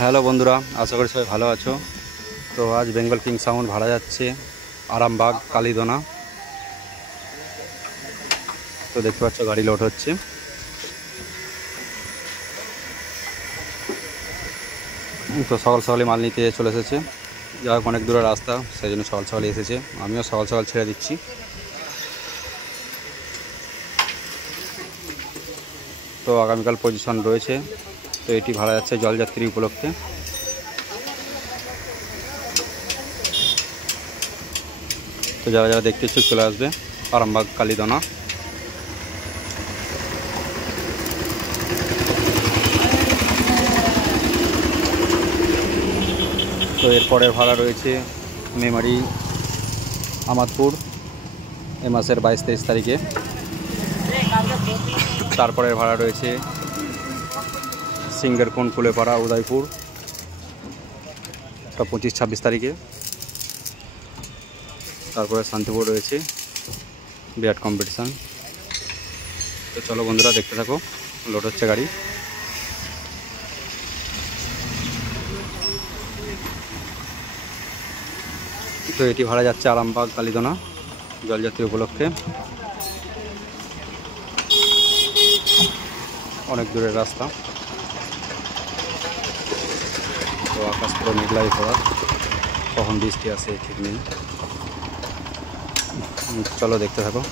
হ্যালো বন্ধুরা, আশা করি সবাই ভালো আছো। তো আজ বেঙ্গল কিং সাউন্ড ভাড়া যাচ্ছে আরামবাগ কালীদোনা। তো দেখতে পাচ্ছ গাড়ি লোড হচ্ছে। তো সকাল সকালে মাল নিতে চলে এসেছে, যা হোক অনেক দূরের রাস্তা, সেই জন্য সকাল সকালে এসেছে। আমিও সকাল সকাল ছেড়ে দিচ্ছি। তো আগামীকাল পজিশন রয়েছে। তো এটি ভাড়া যাচ্ছে জলযাত্রী উপলক্ষে। তো যারা যারা দেখতে ইচ্ছুক চলে আসবে আরামবাগ কালীদোনা। তো এরপরের ভাড়া রয়েছে মেমারি আমাদপুর এ মাসের 22-23 তারিখে। তারপরের ভাড়া রয়েছে সিঙ্গারকুন কুলেপাড়া উদয়পুর, 25-26 তারিখে। তারপরে শান্তিপুর রয়েছে বিরাট কম্পিটিশান। তো চলো বন্ধুরা, দেখতে থাকো, লোড হচ্ছে গাড়ি। তো এটি ভাড়া যাচ্ছে আরামবাগ কালীদোনা জলযাত্রী উপলক্ষে। অনেক দূরের রাস্তা। তো আকাশ পুরো মেঘলাই ভরা, কখন বৃষ্টি আসে ঠিক নেই। চলো দেখতে থাকো।